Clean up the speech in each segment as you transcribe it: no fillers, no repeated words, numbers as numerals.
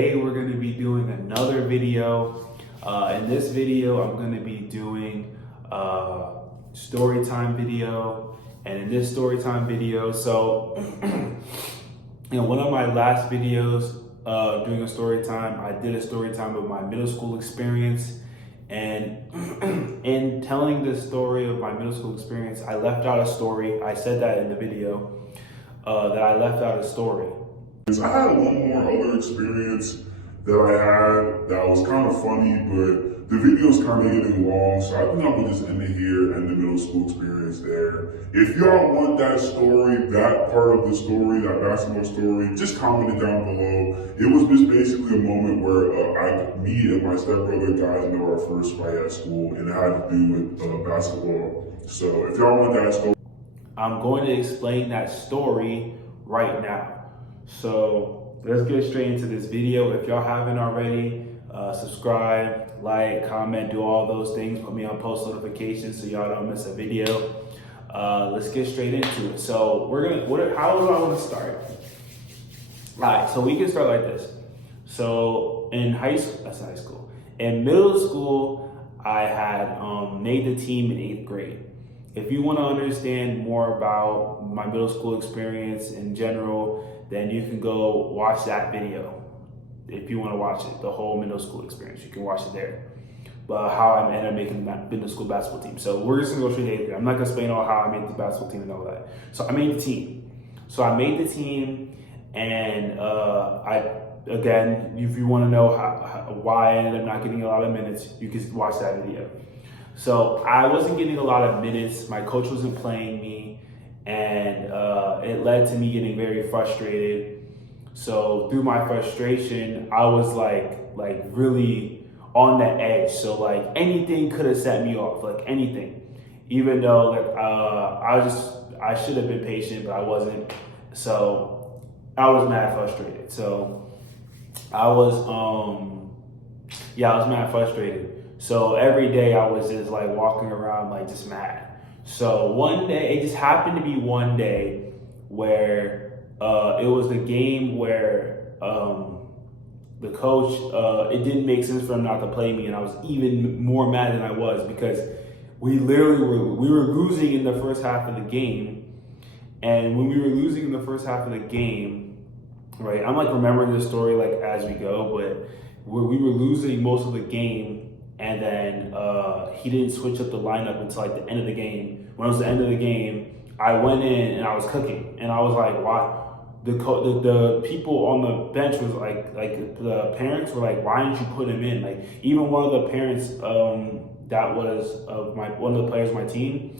today we're going to be doing another video. In this video, I'm going to be doing a story time video. And in this story time video, so in one of my last videos doing a story time, I did a story time of my middle school experience. And in telling the story of my middle school experience, I left out a story. I said that in the video, that I left out a story. I had one more other experience that I had that was kind of funny, but the video's kind of getting long, so I think I will just end it here and the middle school experience there. If y'all want that story, that part of the story, that basketball story, just comment it down below. It was just basically a moment where me and my stepbrother got into our first fight at school, and it had to do with basketball. So if y'all want that story, I'm going to explain that story right now. So let's get straight into this video. If y'all haven't already, subscribe, like, comment, do all those things. Put me on post notifications so y'all don't miss a video. Let's get straight into it. So how do I want to start? All right, so we can start like this. So in high school, that's high school. In middle school, I had made the team in 8th grade. If you want to understand more about my middle school experience in general, then you can go watch that video. If you want to watch it, the whole middle school experience, you can watch it there. But how I ended up making the middle school basketball team. So we're just gonna go straight to 8th grade. I'm not gonna explain all how I made the basketball team and all that. So I made the team. And again, if you want to know why I ended up not getting a lot of minutes, you can watch that video. So I wasn't getting a lot of minutes. My coach wasn't playing me, and it led to me getting very frustrated. So through my frustration, I was like really on the edge. So like anything could have set me off, like anything. Even though I should have been patient, but I wasn't. So I was mad frustrated. So I was mad frustrated. So every day I was just like walking around like just mad. So one day, it just happened to be one day where it was the game where the coach, it didn't make sense for him not to play me, and I was even more mad than I was because we were losing in the first half of the game. And when we were losing in the first half of the game, right, I'm like remembering this story like as we go, but we were losing most of the game. And then he didn't switch up the lineup until like the end of the game. When it was the end of the game, I went in and I was cooking. And I was like, why? The people on the bench was like the parents were like, why didn't you put him in? Like even one of the parents that was of one of the players of my team,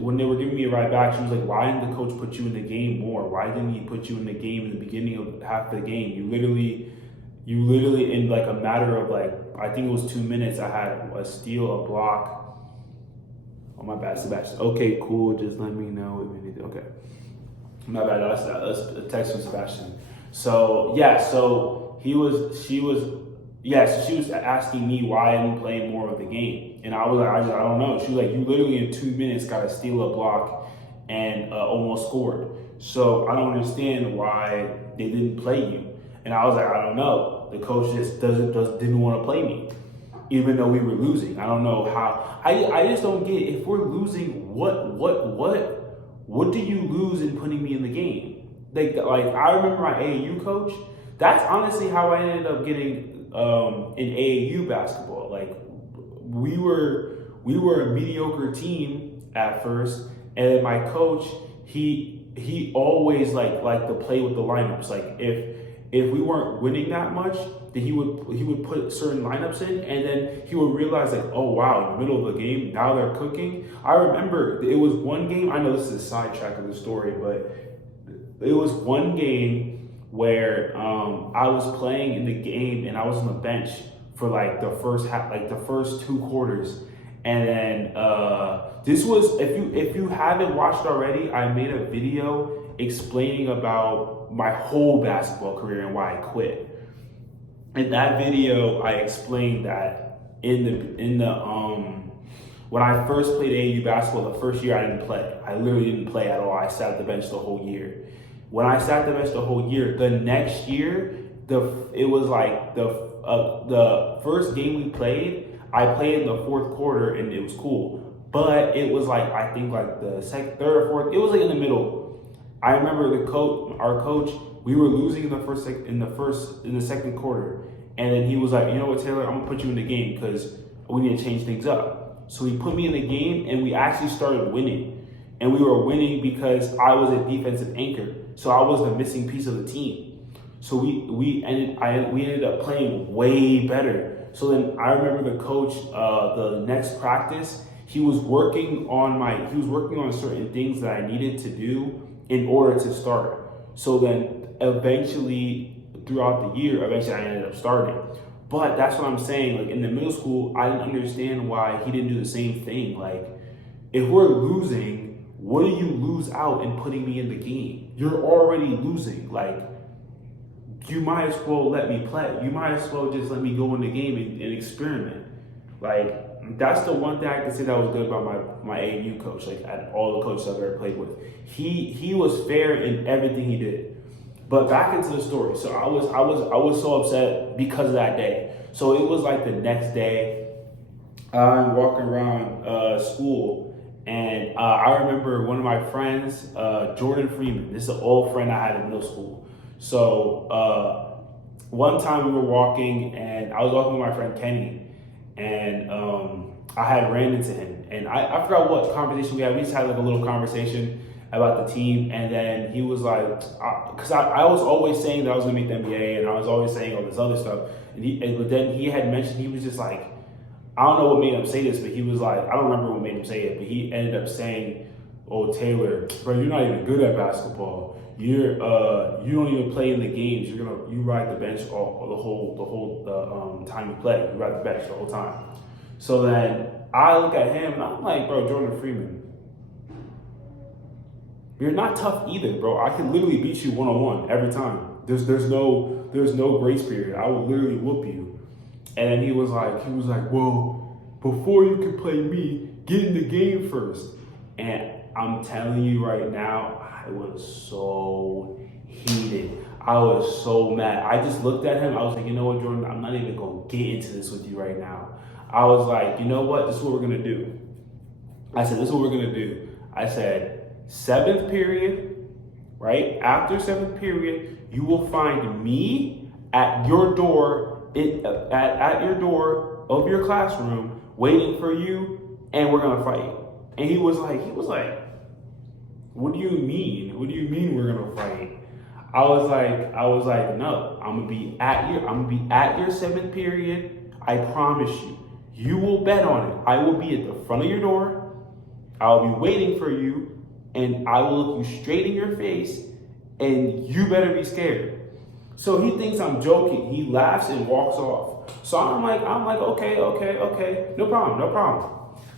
when they were giving me a ride back, she was like, why didn't the coach put you in the game more? Why didn't he put you in the game in the beginning of half the game? You literally in like a matter of like, I think it was 2 minutes, I had a steal, a block. Oh, my bad, Sebastian. Okay, cool. Just let me know if you need to. Okay. My bad. That's a text from Sebastian. So yeah, so she was asking me why I didn't play more of the game. And I was like, I don't know. She was like, you literally in 2 minutes got a steal, a block, and almost scored. So I don't understand why they didn't play you. And I was like, I don't know. The coach just didn't want to play me, even though we were losing. I don't know how. I just don't get it. If we're losing, what do you lose in putting me in the game? Like I remember my AAU coach. That's honestly how I ended up getting in AAU basketball. Like we were a mediocre team at first, and my coach he always liked to play with the lineups. Like if we weren't winning that much, then he would put certain lineups in, and then he would realize like, oh wow, in the middle of the game, now they're cooking. I remember it was one game, I know this is a sidetrack of the story, but it was one game where I was playing in the game and I was on the bench for like the first half, like the first 2 quarters. And then this was, if you haven't watched already, I made a video explaining about my whole basketball career and why I quit. In that video, I explained that when I first played AAU basketball, the first year I didn't play. I literally didn't play at all. I sat at the bench the whole year. When I sat at the bench the whole year, the next year it was like the first game we played, I played in the fourth quarter and it was cool. But it was like, I think like the second, third or fourth, it was like in the middle. I remember our coach, we were losing in the second quarter. And then he was like, you know what, Taylor, I'm gonna put you in the game because we need to change things up. So he put me in the game and we actually started winning. And we were winning because I was a defensive anchor. So I was the missing piece of the team. So we ended up playing way better. So then I remember the coach, the next practice, he was working on certain things that I needed to do in order to start. So then eventually throughout the year, I ended up starting. But that's what I'm saying. Like in the middle school, I didn't understand why he didn't do the same thing. Like if we're losing, what do you lose out in putting me in the game? You're already losing. Like you might as well let me play. You might as well just let me go in the game and experiment. Like that's the one thing I can say that was good about my AAU coach. Like all the coaches I've ever played with, he was fair in everything he did. But back into the story. So I was so upset because of that day. So it was like the next day, I'm walking around school, and I remember one of my friends, Jordan Freeman. This is an old friend I had in middle school. So one time we were walking, and I was walking with my friend Kenny, and I had ran into him, and I forgot what conversation we had. We just had like a little conversation about the team, and then he was like, because I was always saying that I was gonna make the NBA, and I was always saying all this other stuff, but then he had mentioned, he was just like, I don't know what made him say this, but he was like, I don't remember what made him say it, but he ended up saying, "Oh Taylor, bro, you're not even good at basketball. You don't even play in the games. You ride the bench the whole time you play. You ride the bench the whole time." So then I look at him and I'm like, bro, Jordan Freeman, you're not tough either, bro. I can literally beat you one-on-one every time. There's no grace period. I will literally whoop you. And then he was like, well, before you can play me, get in the game first. And I'm telling you right now, I was so heated. I was so mad. I just looked at him. I was like, you know what, Jordan? I'm not even going to get into this with you right now. I was like, you know what? This is what we're going to do. I said, this is what we're going to do. I said, 7th period, right? After 7th period, you will find me at your door, at your door of your classroom, waiting for you, and we're going to fight. And he was like, what do you mean? What do you mean we're gonna fight? I was like, no, I'm gonna be at your 7th period. I promise you. You will bet on it. I will be at the front of your door. I'll be waiting for you, and I will look you straight in your face, and you better be scared. So he thinks I'm joking. He laughs and walks off. So I'm like, okay, no problem.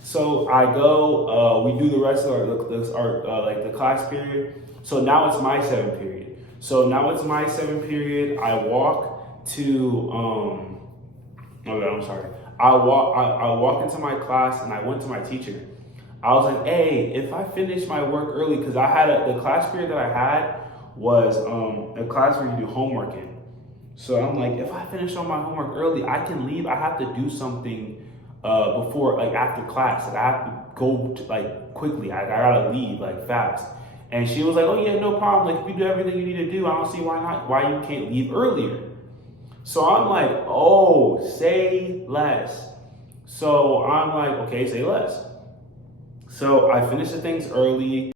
So I go, we do the rest of our the class period. So now it's my 7th period. I walk to, I walk into my class and I went to my teacher. I was like, hey, if I finish my work early, because I had the class period that I had was a class where you do homework in. So I'm like, if I finish all my homework early, I can leave. I have to do something before, like after class. Like I have to go quickly. I gotta leave fast. And she was like, oh yeah, no problem. Like if you do everything you need to do, I don't see why you can't leave earlier. So I'm like, oh, say less. So I'm like, okay, say less. So I finished the things early.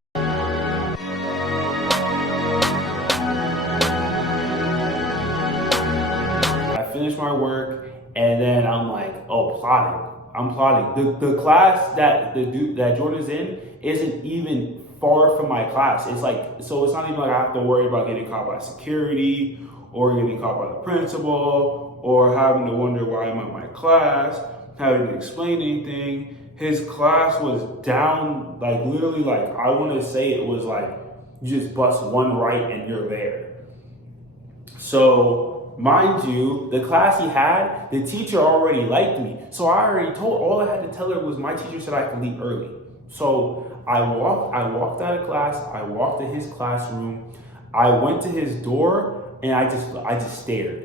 I finished my work, and then I'm like, oh, plotting. I'm plotting. The class that Jordan's in isn't even far from my class. It's so it's not even like I have to worry about getting caught by security or getting caught by the principal or having to wonder why I'm at my class, having to explain anything. His class was down, literally, I want to say it was you just bust one right and you're there. So, mind you, the class he had, the teacher already liked me. So I already all I had to tell her was my teacher said I could leave early. So I walked out of class, I walked to his classroom, I went to his door, And I just stared.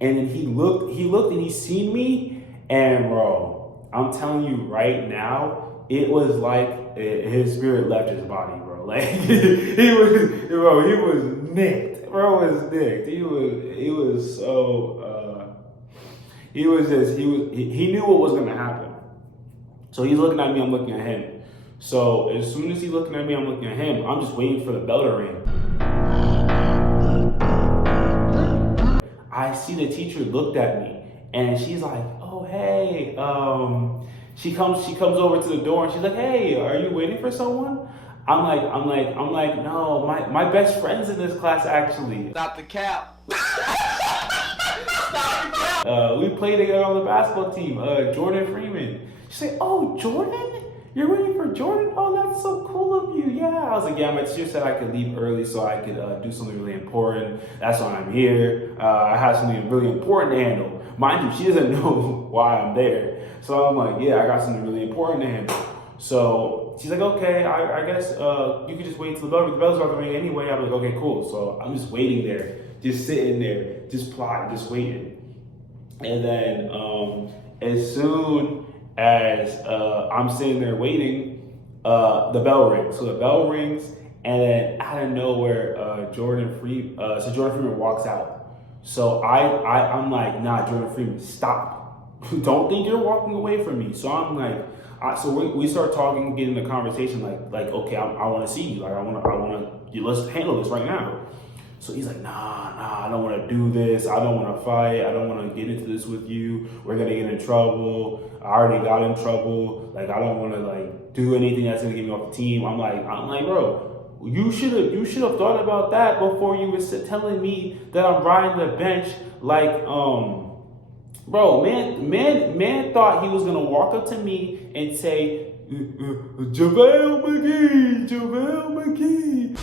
And then he looked and he seen me, and bro, I'm telling you right now, it was like his spirit left his body, bro. Like he was nicked. Bro was nicked. He was so he knew what was gonna happen. So he's looking at me, I'm looking at him. So as soon as he's looking at me, I'm looking at him. I'm just waiting for the bell to ring. I see the teacher looked at me, and she's like, "Oh hey," she comes over to the door, and she's like, "Hey, are you waiting for someone?" I'm like, no, my best friend's in this class actually. Stop the cap. We played together on the basketball team, Jordan Freeman. She said, "Oh, Jordan? You're waiting for Jordan? Oh, that's so cool of you." Yeah. I was like, yeah, my teacher said I could leave early so I could do something really important. That's why I'm here. I have something really important to handle. Mind you, she doesn't know why I'm there. So I'm like, yeah, I got something really important to handle. So she's like, okay, I guess you could just wait till the bell's about to ring anyway. I'm like, okay, cool. So I'm just waiting there, just sitting there, just plotting, just waiting. And then as soon as I'm sitting there waiting, the bell rings. So the bell rings, and then out of nowhere, Jordan Freeman walks out. So I'm like, nah, Jordan Freeman, stop. Don't think you're walking away from me. So I'm like, we start talking, getting in a conversation, like, okay, I want to see you. Like, I want to, let's handle this right now. So he's like, nah, I don't want to do this. I don't want to fight. I don't want to get into this with you. We're going to get in trouble. I already got in trouble. Like, I don't want to like do anything that's going to get me off the team. I'm like, bro, you should have thought about that before you were telling me that I'm riding the bench. Like, bro, man thought he was going to walk up to me and say, JaVale McGee.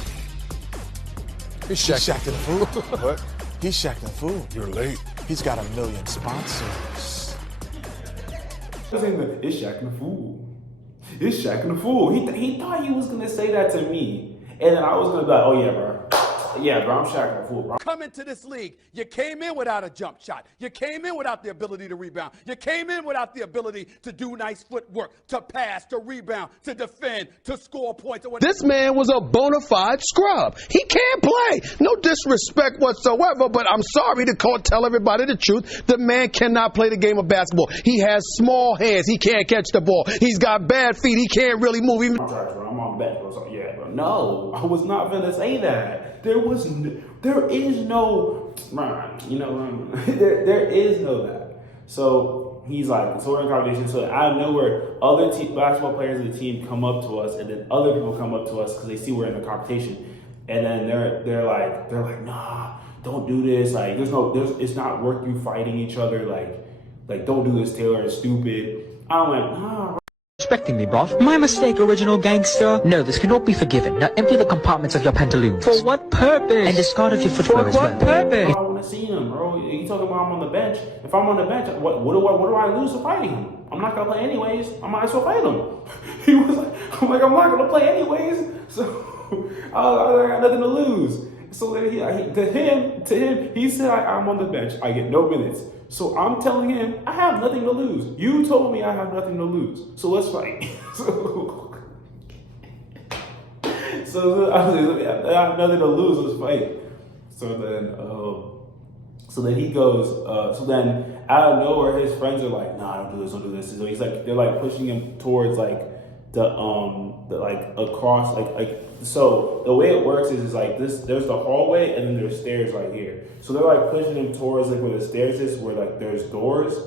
He's Shaq the Fool. What? He's Shaq the Fool. You're late. He's got 1 million sponsors. It's Shaq the Fool. It's Shaq the Fool. He thought he was gonna say that to me, and then I was gonna be like, oh yeah, bro, I'm Shaq the Fool, bro. Come into this league, you came in without a jump shot. You came in without the ability to rebound. You came in without the ability to do nice footwork, to pass, to rebound, to defend, to score points. This man was a bona fide scrub. He can't play. No disrespect whatsoever, but I'm sorry to tell everybody the truth. The man cannot play the game of basketball. He has small hands. He can't catch the ball. He's got bad feet. He can't really move. I'm trash, bro. I'm on the bench, bro. So, yeah, bro. No, I was not gonna say that. There is no that. So he's like, so we're in conversation. So out of nowhere, other basketball players of the team come up to us, and then other people come up to us because they see we're in a competition, and then they're like, nah, don't do this. Like, it's not worth you fighting each other. Like don't do this, Taylor. It's stupid. I'm like, nah. Respecting me, bruv. My mistake, original gangster. No, this cannot be forgiven. Now empty the compartments of your pantaloons. For what purpose? And discard of your footwear as well. For what purpose? I want to see him, bro. You talking about I'm on the bench? If I'm on the bench, what do I lose to fighting him? I'm not gonna play anyways. I might as well fight him. He was like, I'm not gonna play anyways. So I got nothing to lose. So to him, he said I'm on the bench. I get no minutes. So I'm telling him I have nothing to lose. You told me I have nothing to lose. So let's fight. So I have nothing to lose. Let's fight. So then he goes. So then out of nowhere, his friends are like, "Nah, don't do this." So he's like, they're like pushing him towards like the across like. So the way it works is like this. There's the hallway, and then there's stairs right here. So they're like pushing him towards like where the stairs is, where like there's doors.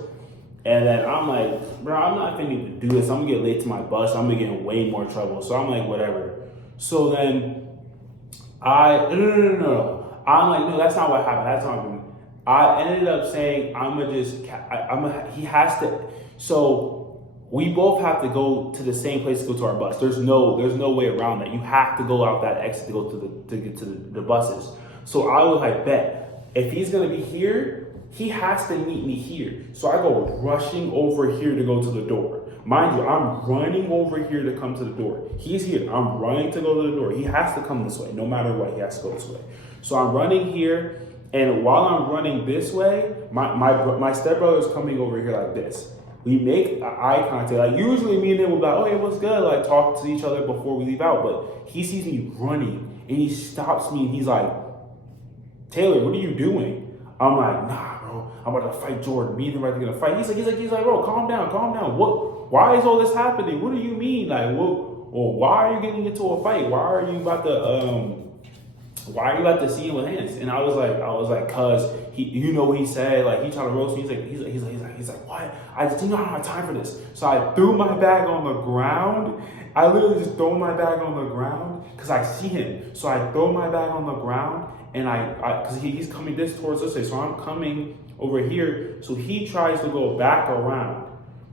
And then I'm like, bro, I'm not finna do this. I'm gonna get late to my bus. I'm gonna get in way more trouble. So I'm like, whatever. So then no. I'm like, no, that's not what happened. That's not what I ended up saying, he has to. So we both have to go to the same place to go to our bus. There's no way around that. You have to go out that exit to go to get to the buses. So I was like, bet, if he's gonna be here, he has to meet me here. So I go rushing over here to go to the door. Mind you, I'm running over here to come to the door. He's here, I'm running to go to the door. He has to come this way, no matter what, he has to go this way. So I'm running here, And while I'm running this way, my stepbrother's coming over here like this. We make eye contact. Like usually me and him will be like, oh, hey, what's good? Like talk to each other before we leave out. But he sees me running and he stops me and he's like, Taylor, what are you doing? I'm like, nah, bro, I'm about to fight Jordan. Me and him are gonna fight. He's like, bro, calm down. Why is all this happening? What do you mean? Like, why are you getting into a fight? Why are you about to see him with hands? And I was like, cause he, you know what he said, like he trying to roast me. He's like, what? I just don't have time for this. So I threw my bag on the ground. I literally just throw my bag on the ground because I see him. So I throw my bag on the ground and cause he's coming towards this way. So I'm coming over here. So he tries to go back around,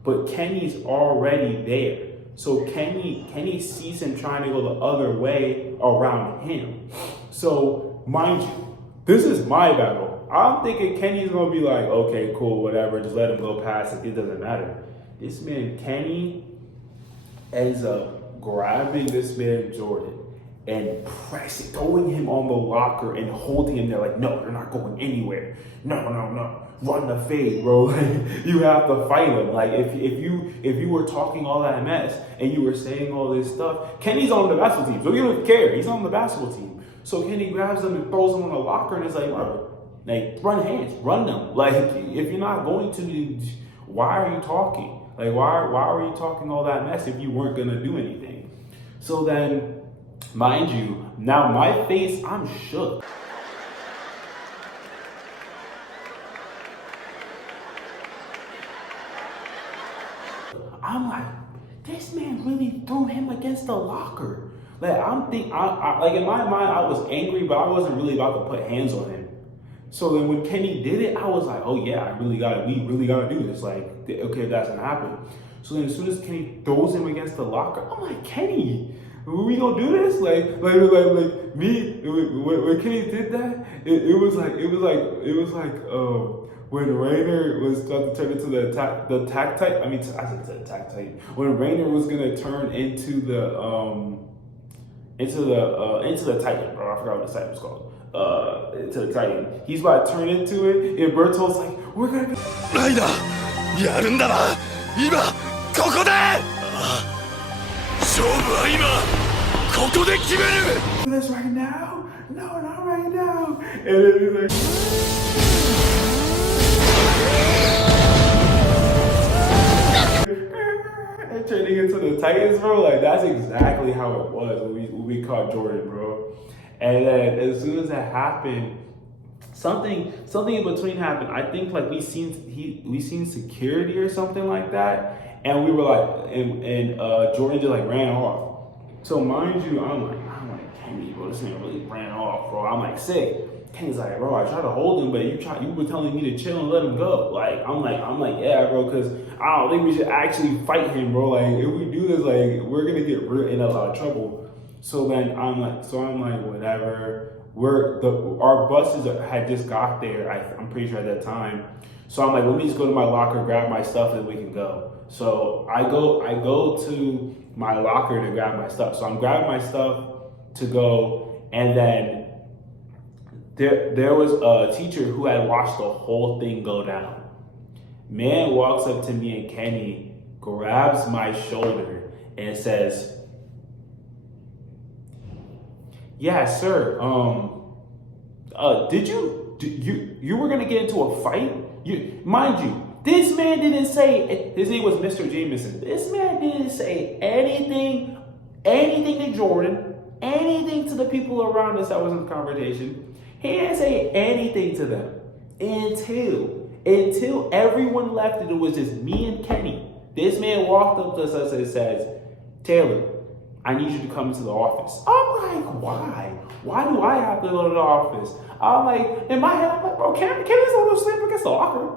but Kenny's already there. So Kenny sees him trying to go the other way around him. So mind you, this is my battle. I'm thinking Kenny's gonna be like, okay, cool, whatever, just let him go past it doesn't matter. This man, Kenny, ends up grabbing this man, Jordan, and throwing him on the locker and holding him there like, no, you're not going anywhere. No. Run the fade, bro. Like, you have to fight him. Like if you were talking all that mess and you were saying all this stuff, Kenny's on the basketball team, so you don't care. He's on the basketball team. So Kenny grabs him and throws him on the locker and is like, run hands, run them. Like if you're not going to, why are you talking? Like why were you talking all that mess if you weren't gonna do anything? So then, mind you, now my face, I'm shook. I'm like, this man really threw him against the locker. Like like in my mind, I was angry, but I wasn't really about to put hands on him. So then when Kenny did it, I was like, oh yeah, we really gotta do this. Like, okay, that's gonna happen. So then as soon as Kenny throws him against the locker, I'm like, Kenny, we gonna do this? Like me, when Kenny did that, it was like when Rainer was about to turn into the attack type. I said the attack type. When Rainer was gonna turn into the Titan, bro. I forgot what the Titan was called. To the Titan. He's about to turn into it, and Bertolt's like, we're gonna be Rainer! Yarundara! Ima! Kokode! Shoubu wa ima! Kokode kimeru! Do this right now? No, not right now. And then he's like, and turning into the Titans, bro. Like that's exactly how it was when we caught Jordan, bro. And then as soon as that happened, something in between happened. I think like we seen security or something like that, and we were like, and Jordan just like ran off. So mind you, I'm like Kenny, bro, this man really ran off, bro. I'm like sick. Kenny's like, bro, I tried to hold him, but you were telling me to chill and let him go. Like I'm like, yeah, bro, because I don't think we should actually fight him, bro. Like if we do this, like we're gonna get in a lot of trouble. So then I'm like, whatever. Our buses had just got there. I'm pretty sure at that time. So I'm like, let me just go to my locker, grab my stuff, and we can go. So I go to my locker to grab my stuff. So I'm grabbing my stuff to go, and then there was a teacher who had watched the whole thing go down. Man walks up to me and Kenny, grabs my shoulder, and says, yeah, sir. Did you were gonna get into a fight? Mind you, this man didn't say his name was Mr. Jameson. This man didn't say anything to Jordan, anything to the people around us that was in the conversation. He didn't say anything to them until everyone left and it was just me and Kenny. This man walked up to us and says, Taylor, I need you to come into the office. I'm like, why? Why do I have to go to the office? I'm like, in my head, I'm like, bro, Kenny's going to slam against the locker.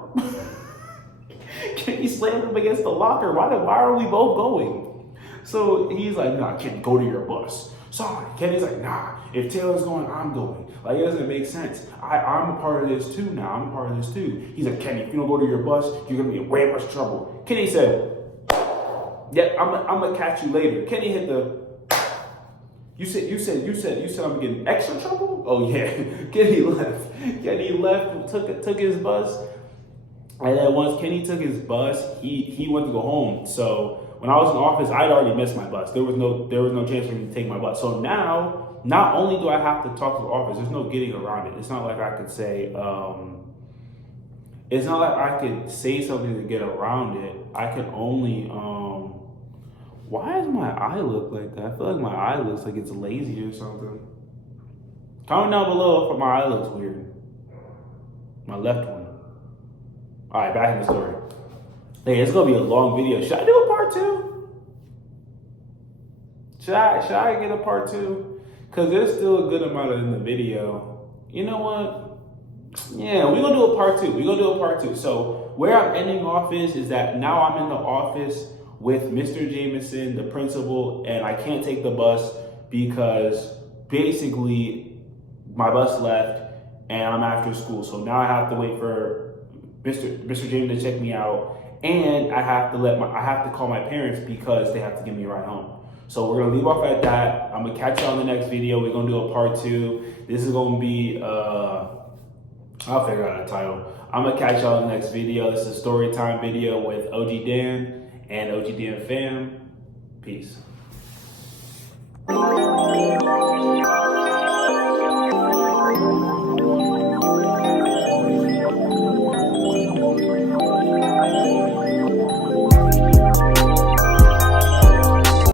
Kenny slammed him against the locker. Why are we both going? So he's like, nah, Kenny, go to your bus. Sorry. Kenny's like, nah, if Taylor's going, I'm going. Like, it doesn't make sense. I'm a part of this too now. I'm a part of this too. He's like, Kenny, if you don't go to your bus, you're going to be in way much trouble. Kenny said, yeah, I'm going to catch you later. Kenny hit the You said I'm getting extra trouble? Oh yeah. Kenny left. Kenny left, took his bus. And then once Kenny took his bus, he went to go home. So when I was in office, I'd already missed my bus. There was no chance for me to take my bus. So now, not only do I have to talk to the office, there's no getting around it. It's not like I could say, it's not like I could say something to get around it. I can only, why does my eye look like that? I feel like my eye looks like it's lazy or something. Comment down below if my eye looks weird. My left one. All right, back in the story. Hey, it's gonna be a long video. Should I do a part 2? Should I get a part 2? Cause there's still a good amount in the video. You know what? Yeah, we're gonna do a part 2. So where I'm ending off is that now I'm in the office with Mr. Jameson, the principal, and I can't take the bus because basically my bus left and I'm after school. So now I have to wait for Mr. Jameson to check me out, and I have to call my parents because they have to give me a ride home. So we're gonna leave off at that. I'm gonna catch y'all in the next video. We're gonna do a part 2. This is gonna be I'll figure out a title. I'm gonna catch y'all in the next video. This is a story time video with OG Dan and OG Dan fam. Peace.